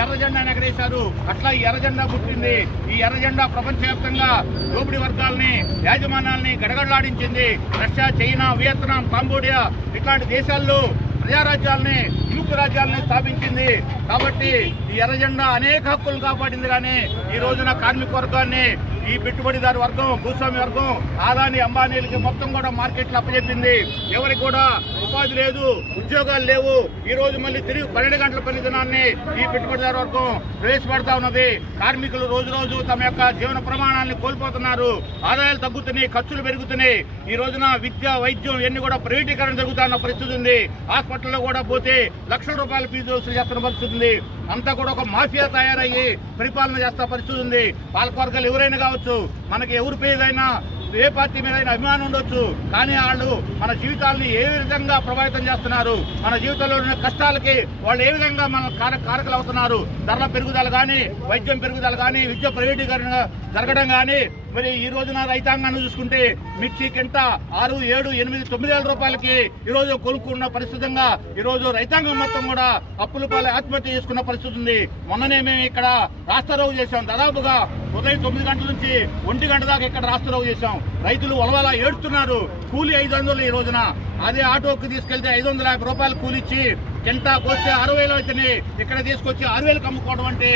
ఎర్ర జెండా ఎగరేశారు. అట్లా ఈ ఎర్ర జెండా పుట్టింది. ఈ ఎర్ర జెండా ప్రపంచవ్యాప్తంగా దోపిడీ వర్గాల్ని, యాజమాన్యాల్ని గడగడలాడించింది. రష్యా, చైనా, వియత్నాం, కాంబోడియా ఇట్లాంటి దేశాల్లో ప్రజారాజ్యాలని, విముక్త రాజ్యాలని స్థాపించింది. కాబట్టి ఈ ఎర్ర జెండా అనేక హక్కులు కాపాడింది. కానీ ఈ రోజున కార్మిక వర్గాన్ని, ఈ పెట్టుబడిదారు వర్గం, భూస్వామి వర్గం, ఆదాని అంబానీలకి మొత్తం కూడా మార్కెట్లు అప్పచెప్పింది. ఎవరికి కూడా ఉపాధి లేదు, ఉద్యోగాలు లేవు. ఈ రోజు మళ్ళీ తిరిగి 12 గంటల పని దినాన్ని ఈ పెట్టుబడిదారు వర్గం ప్రవేశపెడతా ఉన్నది. కార్మికులు రోజు రోజు తమ యొక్క జీవన ప్రమాణాలను కోల్పోతున్నారు. ఆదాయాలు తగ్గుతున్నాయి, ఖర్చులు పెరుగుతున్నాయి. ఈ రోజున విద్య, వైద్యం ఇవన్నీ కూడా ప్రైవేటీకరణ జరుగుతున్న పరిస్థితి ఉంది. హాస్పిటల్లో కూడా పోతే లక్షల రూపాయల ఫీజు వసూలు చేస్తున్న పరిస్థితి ఉంది. అంతా కూడా ఒక మాఫియా తయారయ్యి పరిపాలన చేస్తున్న పరిస్థితి ఉంది. పాలకవర్గాలు ఎవరైనా కావచ్చు, మనకి ఎవరి పేదైనా, ఏ పార్టీ మీద అభిమానం ఉండొచ్చు, కానీ వాళ్ళు మన జీవితాలని ఏ విధంగా ప్రభావితం చేస్తున్నారు, మన జీవితంలో ఉన్న కష్టాలకి వాళ్ళు ఏ విధంగా మన కారకులు అవుతున్నారు. ధరల పెరుగుదల కానీ, వైద్యం పెరుగుదల కానీ, విద్య ప్రైవేటీకరణ జరగడం కానీ, మరి ఈ రోజున రైతాంగాన్ని చూసుకుంటే మిర్చి కింట 6, 7, 8, 9 వేల రూపాయలకి ఈ రోజు కొనుక్కున్న పరిస్థితిగా ఈ రోజు రైతాంగం మొత్తం కూడా అప్పుల పాలు ఆత్మహత్య చేసుకున్న పరిస్థితి ఉంది. మొన్ననే మేము ఇక్కడ రాస్తారోగు చేశాం. దాదాపుగా ఉదయం 9 గంటల నుంచి 1 గంట దాకా ఇక్కడ రాస్తారోగు చేశాం. రైతులు వలవల ఏడుస్తున్నారు. కూలీ 500 ఈ రోజున. అదే ఆటోకి తీసుకెళ్తే 550 రూపాయలు కూలిచ్చి కింటా కోస్తే 60,000 అయితేనే ఇక్కడ తీసుకొచ్చి 6,000కి అమ్ముకోవడం అంటే